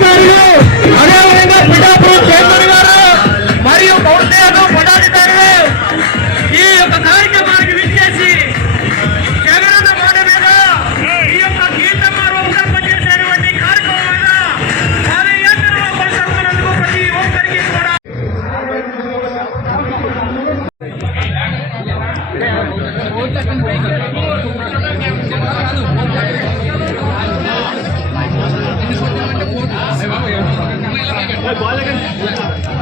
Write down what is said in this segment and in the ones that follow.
పదాధికారులు అదేవిధంగా 来，过来一个。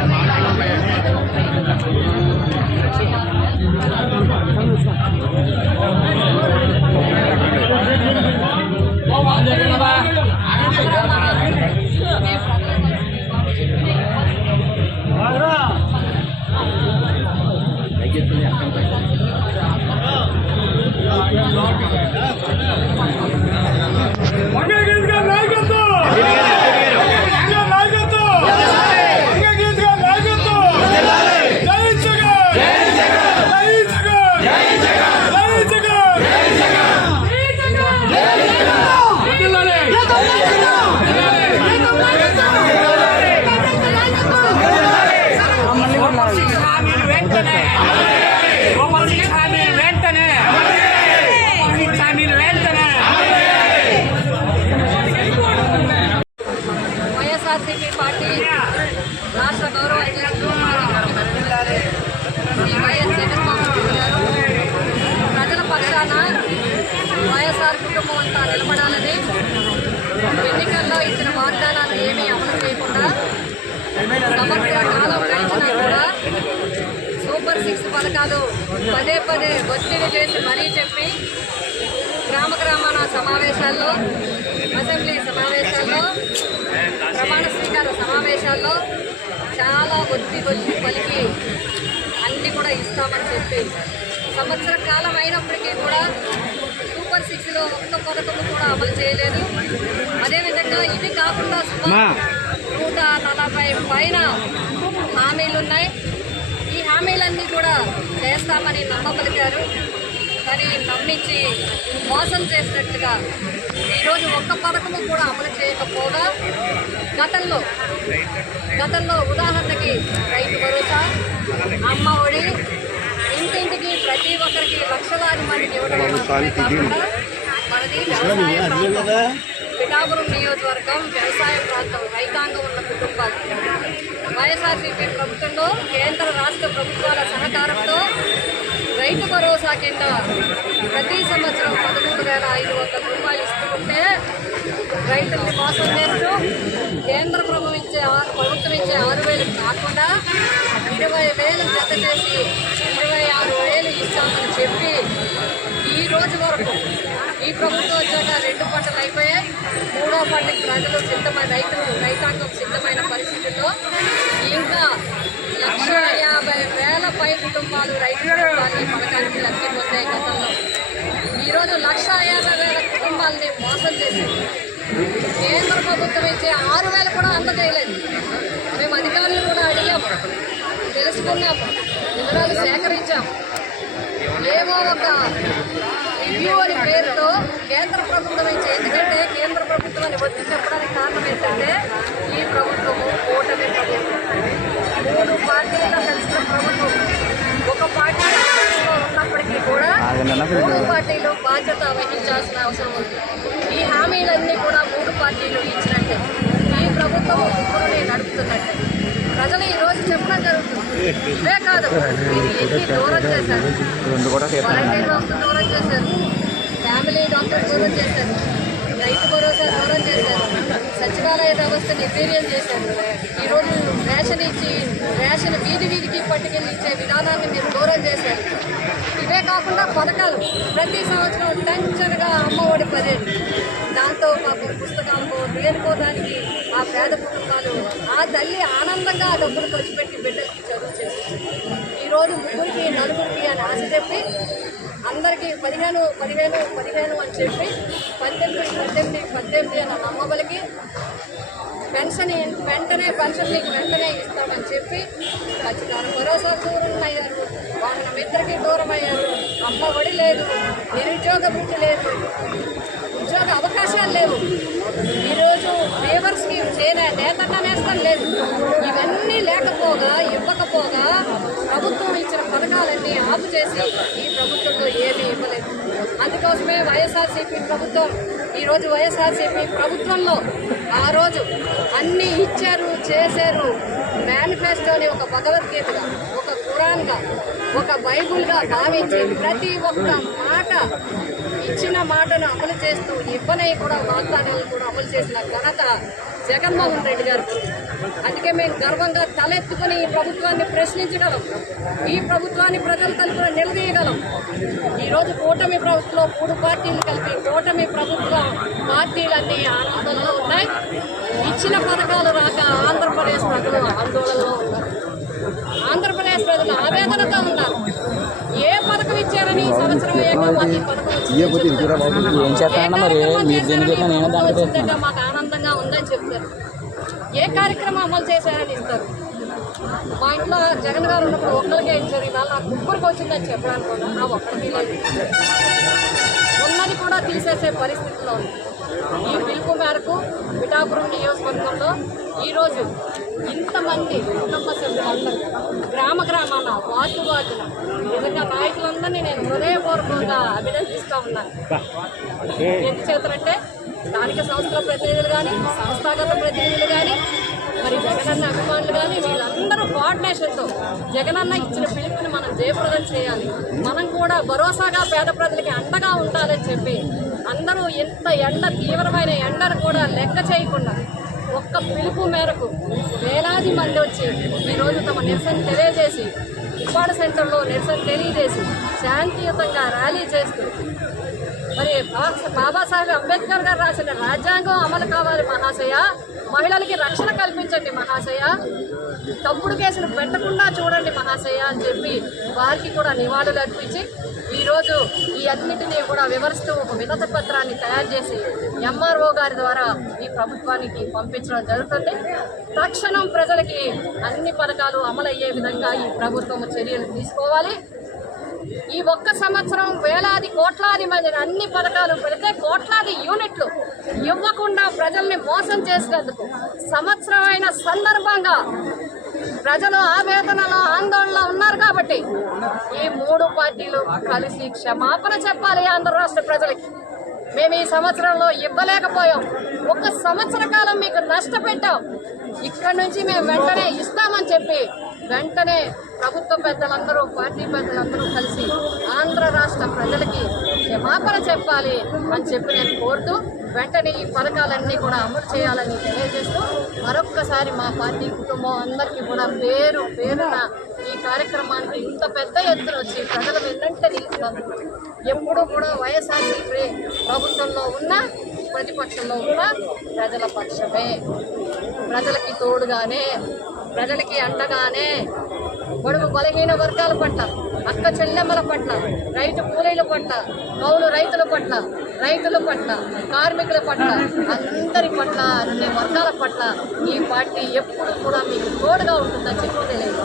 హామీలు వెంటనే గోపాల్ సింగ్ హామీలు వెంటనే గోపాల్ సింగ్ హామీలు వెంటనే వైఎస్ఆర్సీపీ పార్టీ రాష్ట్ర గౌరవ అధ్యక్షులు శ్రీ వైఎస్ జగన్మోహన్ రెడ్డి గారు ప్రజల పక్షాన వైఎస్ఆర్ కుటుంబం అంతా నిలబడాలని ఎన్నికల్లో ఇచ్చిన వాగ్దానాలు ఏమీ అమలు చేయకుండా సంవత్సర కాలం గడిచినా కూడా సూపర్ సిక్స్ పథకాలు పదే పదే ఒత్తిడి చేసి మరీ చెప్పి గ్రామ గ్రామాల సమావేశాల్లో అసెంబ్లీ సమావేశాల్లో ప్రమాణ స్వీకార సమావేశాల్లో చాలా ఒత్తి ఒత్తి పలికి అన్నీ కూడా ఇస్తామని చెప్పి సంవత్సర కాలం అయినప్పటికీ కూడా సూపర్ సిక్స్లో ఒక్క పథకం కూడా అమలు చేయలేదు. అదేవిధంగా ఇవి కాకుండా నూట నలభై పైన హామీలు ఉన్నాయి హామీలన్నీ కూడా చేస్తామని నమ్మబలికారు. కానీ నమ్మించి మోసం చేసినట్లుగా ఈరోజు ఒక్క పథకము కూడా అమలు చేయకపోగా గతంలో గతంలో ఉదాహరణకి రైతు భరోసా అమ్మ ఒడి ఇంటింటికి ప్రతి ఒక్కరికి లక్షలాది మందికి ఇవ్వడం మనది వ్యవసాయ పిఠాపురం నియోజకవర్గం వ్యవసాయ ప్రాంతం రైతాంగం ఉన్న కుటుంబాలు. వైఎస్ఆర్సీపీ ప్రభుత్వంలో కేంద్ర రాష్ట్ర ప్రభుత్వాల సహకారంతో రైతు భరోసా కింద ప్రతి సంవత్సరం పదమూడు వేల ఐదు వందల రూపాయలు ఇస్తూ ఉంటే రైతుల్ని మోసం చేస్తూ కేంద్ర ప్రభుత్వం ఇచ్చే ఆరు ప్రభుత్వం ఇచ్చే ఆరు వేలు కాకుండా ఇరవై వేలు జత చేసి ఇరవై ఆరు వేలు ఇస్తామని చెప్పి ఈ రోజు వరకు ఈ ప్రభుత్వం వచ్చాక రెండు పంటలు అయిపోయాయి. మూడో పంటకి ప్రజలు సిద్ధమైన రైతులు రైతాంగం సిద్ధమైన పరిస్థితుల్లో ఇంకా లక్ష యాభై వేల పై కుటుంబాలు రైతు కుటుంబాలు ఈ పథకానికి లబ్ధి పొందాయి గతంలో. ఈరోజు లక్ష యాభై వేల కుటుంబాలని మోసం చేసింది. కేంద్ర ప్రభుత్వం ఇచ్చే ఆరు వేలు కూడా అందజేయలేదు మేము అధికారులు కూడా అడిగాము తెలుసుకున్నాము వివరాలు సేకరించాము ఏమో ఒక రివ్యూ అని పేరుతో కేంద్ర ప్రభుత్వం ఇచ్చే ఎందుకంటే కేంద్ర ప్రభుత్వాన్ని వచ్చి చెప్పడానికి కారణం ఏంటంటే ఈ ప్రభుత్వము కూటమి ప్రభుత్వం. మూడు పార్టీల కలిసిన ప్రభుత్వం. ఒక పార్టీ ఉన్నప్పటికీ కూడా మూడు పార్టీలు బాధ్యత వహించాల్సిన అవసరం ఉంది. ఈ హామీలన్నీ కూడా మూడు పార్టీలు ఇచ్చినట్టే. ఈ ప్రభుత్వం ముగ్గురుని నడుపుతున్నట్టే. ప్రజలు ఈ రోజు చెప్పడం జరుగుతుంది. ఇవే కాదు మీరు ఎన్ని దూరం చేశారు. వాలంటీర్ వ్యవస్థ దూరం చేశారు. డాక్టర్ దూరం చేశారు. రైతు భరోసా దూరం చేశారు. సచివాలయ వ్యవస్థ నిర్వీర్యం చేశారు. ఈరోజు రేషన్ ఇచ్చి రేషన్ వీధి వీధికి పట్టుకెళ్ళి ఇచ్చే విధానాన్ని మీరు దూరం చేశారు. ఇవే కాకుండా పథకాలు ప్రతి సంవత్సరం టెన్షన్గా అమ్మఒడి పదేది దాంతో మాకు పుస్తకాలకు దేనికోదానికి ఆ పేద కుటుంబాలు ఆ తల్లి ఆనందంగా ఆ డబ్బులు ఖర్చు పెట్టి బిడ్డలకి చదువు చేస్తుంది. ఈరోజు ముగ్గురికి నలుగురికి అని ఆశ చెప్పి అందరికీ పదిహేను పదిహేను పదిహేను అని చెప్పి పద్దెనిమిది పద్దెనిమిది పద్దెనిమిది అన్న నమ్మబలికి పెన్షన్ వెంటనే పెన్షన్ మీకు వెంటనే ఇస్తామని చెప్పి ఖచ్చితంగా భరోసా దూరం అయ్యారు వాళ్ళ ఇద్దరికి దూరం అయ్యారు అమ్మ ఒడి లేదు నిరుద్యోగ వృత్తి లేదు ఉద్యోగ అవకాశాలు లేవు. ఈరోజు లేబర్స్కి చేరే నేతన్న నేస్తం లేదు. ఇవన్నీ లేకపోగా ఇవ్వకపోగా ప్రభుత్వం ఇచ్చిన పథకాలన్నీ ఆపు చేసి ఈ ప్రభుత్వంలో ఏమీ ఇవ్వలేదు అందుకోసమే వైఎస్ఆర్సీపీ ప్రభుత్వం ఈరోజు వైఎస్ఆర్సీపీ ప్రభుత్వంలో ఆ రోజు అన్నీ ఇచ్చారు చేశారు. మేనిఫెస్టోని ఒక భగవద్గీతగా ఒక ఖురాన్గా ఒక బైబుల్గా భావించి ప్రతి ఒక్క మాట ఇచ్చిన మాటను అమలు చేస్తూ ఇవ్వనవి కూడా వాగ్దానాలను కూడా అమలు చేసిన ఘనత జగన్మోహన్ రెడ్డి గారు. అందుకే మేము గర్వంగా తలెత్తుకుని ఈ ప్రభుత్వాన్ని ప్రశ్నించగలం. ఈ ప్రభుత్వాన్ని ప్రజల తరపున నిలదీయగలం. ఈరోజు కూటమి ప్రభుత్వంలో మూడు పార్టీలు కలిపి కూటమి ప్రభుత్వ పార్టీలన్నీ ఆనందంలో ఉన్నాయి. ఇచ్చిన పథకాలు రాక ఆంధ్రప్రదేశ్ ప్రజలు ఆందోళనలో ఉన్నారు. ఆంధ్రప్రదేశ్ ప్రజలు ఆవేదనతో ఉన్నారు. ఏ పథకం ఇచ్చారని ఈ సంవత్సరం ఈ పథకం వచ్చింది మాకు చెప్తారు. ఏ కార్యక్రమం అమలు చేశారని ఇస్తారు మా ఇంట్లో జగన్ గారు ఉన్నప్పుడు ఒక్కరికే ఇచ్చారు. ఇవాళ నాకు ముగ్గురికి వచ్చిందని చెప్పడానికి కూడా. ఆ ఒక్కరికి లేదు. ఉన్నది కూడా తీసేసే పరిస్థితిలో ఉంది. ఈ పిలుపు మేరకు పిఠాపురం నియోజకవర్గంలో ఈరోజు ఇంతమంది కుటుంబ సభ్యులందరూ గ్రామ గ్రామాన వార్డు వార్డున నిజంగా నాయకులందరినీ నేను హృదయపూర్వకంగా అభినందిస్తూ ఉన్నాను. ఎందుకు చేస్తారంటే స్థానిక సంస్థల ప్రతినిధులు కానీ సంస్థాగత ప్రతినిధులు కానీ మరి జగనన్న అభిమానులు కానీ వీళ్ళందరూ కోఆర్డినేషన్తో జగనన్న ఇచ్చిన పిలుపుని మనం జయప్రదం చేయాలి. మనం కూడా భరోసాగా పేద ప్రజలకి అండగా ఉండాలని చెప్పి అందరూ ఎంత ఎండ తీవ్రమైన ఎండను కూడా లెక్క చేయకుండా ఒక్క పిలుపు మేరకు వేలాది మంది వచ్చి ఈరోజు తమ నిరసన తెలియజేసి ఉప్పాడ సెంటర్లో నిరసన తెలియజేసి శాంతియుతంగా ర్యాలీ చేస్తూ మరి బాబాసాహెబ్ అంబేద్కర్ గారు రాసిన రాజ్యాంగం అమలు కావాలి మహాశయ. మహిళలకి రక్షణ కల్పించండి మహాశయ. తప్పుడు కేసులు పెట్టకుండా చూడండి మహాశయ అని చెప్పి వారికి కూడా నివాళులు అర్పించి ఈరోజు ఈ అన్నిటినీ కూడా వివరిస్తూ ఒక వినత పత్రాన్ని తయారు చేసి ఎంఆర్ఓ గారి ద్వారా ఈ ప్రభుత్వానికి పంపించడం జరుగుతుంది. తక్షణం ప్రజలకి అన్ని పథకాలు అమలయ్యే విధంగా ఈ ప్రభుత్వం చర్యలు తీసుకోవాలి. ఈ ఒక్క సంవత్సరం వేలాది కోట్లాది మంది అన్ని పథకాలు పెడితే కోట్లాది యూనిట్లు ఇవ్వకుండా ప్రజల్ని మోసం చేసినందుకు సంవత్సరమైన సందర్భంగా ప్రజలు ఆవేదనలో ఆందోళనలో ఉన్నారు కాబట్టి ఈ మూడు పార్టీలు కలిసి క్షమాపణ చెప్పాలి ఆంధ్ర రాష్ట్ర ప్రజలకి. మేము ఈ సంవత్సరంలో ఇవ్వలేకపోయాం. ఒక సంవత్సర కాలం మీకు నష్టపెట్టాం. ఇక్కడ నుంచి మేము వెంటనే ఇస్తామని చెప్పి వెంటనే ప్రభుత్వ పెద్దలందరూ పార్టీ పెద్దలందరూ కలిసి ఆంధ్ర రాష్ట్ర ప్రజలకి క్షమాపణ చెప్పాలి అని చెప్పి నేను కోరుతూ వెంటనే ఈ పథకాలన్నీ కూడా అమలు చేయాలని తెలియజేస్తూ మరొక్కసారి మా పార్టీ కుటుంబం అందరికీ కూడా పేరు పేరున ఈ కార్యక్రమానికి ఇంత పెద్ద ఎత్తున వచ్చి ప్రజలు వెన్నంట నిలుస్తున్నందుకు ఎప్పుడూ కూడా వైఎస్ఆర్సీపీ ప్రభుత్వంలో ఉన్న ప్రతిపక్షంలో ఉన్న ప్రజల పక్షమే. ప్రజలకి తోడుగానే ప్రజలకి అండగానే పొడుగు బలహీన వర్గాల పట్ల అక్క చెల్లెమ్మల పట్ల రైతు కూలీల పట్ల కౌలు రైతుల పట్ల రైతుల పట్ల కార్మికుల పట్ల అందరి పట్ల అన్ని వర్గాల పట్ల ఈ పార్టీ ఎప్పుడు కూడా మీకు తోడుగా ఉంటుందని చెప్పి తెలియదు